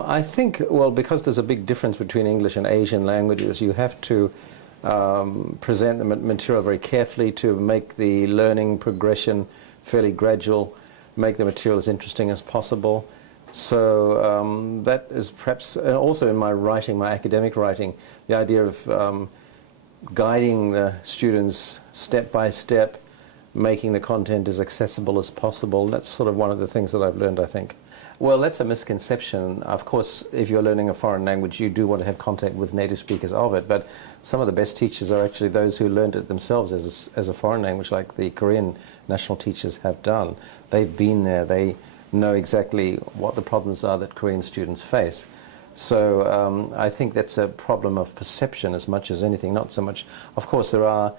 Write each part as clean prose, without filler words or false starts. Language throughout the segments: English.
I think, well, because there's a big difference between English and Asian languages, you have to present the material very carefully to make the learning progression fairly gradual, make the material as interesting as possible. So that is perhaps also in my writing, my academic writing, the idea of guiding the students step by step, making the content as accessible as possible. That's sort of one of the things that I've learned, I think. Well, that's a misconception. Of course, if you're learning a foreign language, you do want to have contact with native speakers of it, but some of the best teachers are actually those who learned it themselves as a foreign language, like the Korean national teachers have done. They've been there. They know exactly what the problems are that Korean students face. So I think that's a problem of perception as much as anything, not so much. Of course, there are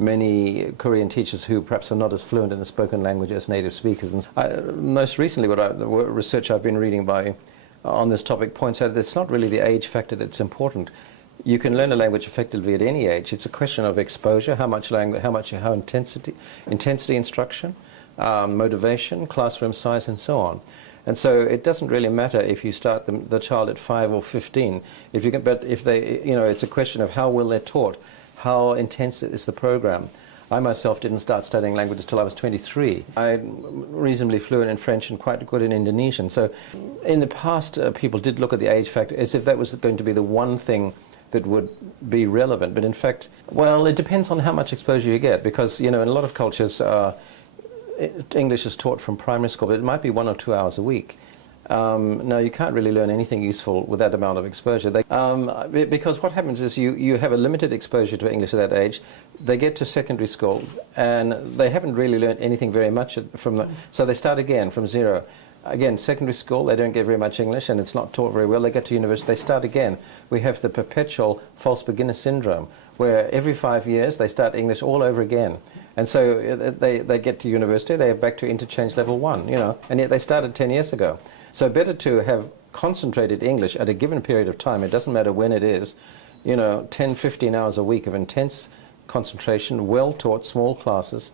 many Korean teachers who perhaps are not as fluent in the spoken language as native speakers. And most recently, the research I've been reading on this topic points out that it's not really the age factor that's important. You can learn a language effectively at any age. It's a question of exposure, how intensity instruction, motivation, classroom size, and so on. And so it doesn't really matter if you start the child at 5 or 15. But if they, it's a question of how well they're taught. How intense is the program? I myself didn't start studying languages till I was 23. I'm reasonably fluent in French and quite good in Indonesian. So in the past, people did look at the age factor as if that was going to be the one thing that would be relevant. But in fact, well, it depends on how much exposure you get, because, in a lot of cultures, English is taught from primary school, but it might be 1 or 2 hours a week. Now, you can't really learn anything useful with that amount of exposure. Because what happens is you have a limited exposure to English at that age. They get to secondary school, and they haven't really learned anything very much so they start again from zero. Again, secondary school, they don't get very much English, and it's not taught very well. They get to university, they start again. We have the perpetual false beginner syndrome, where every 5 years they start English all over again. And so they get to university, they're back to interchange level 1, and yet they started 10 years ago. So better to have concentrated English at a given period of time, it doesn't matter when it is, 10, 15 hours a week of intense concentration, well-taught small classes.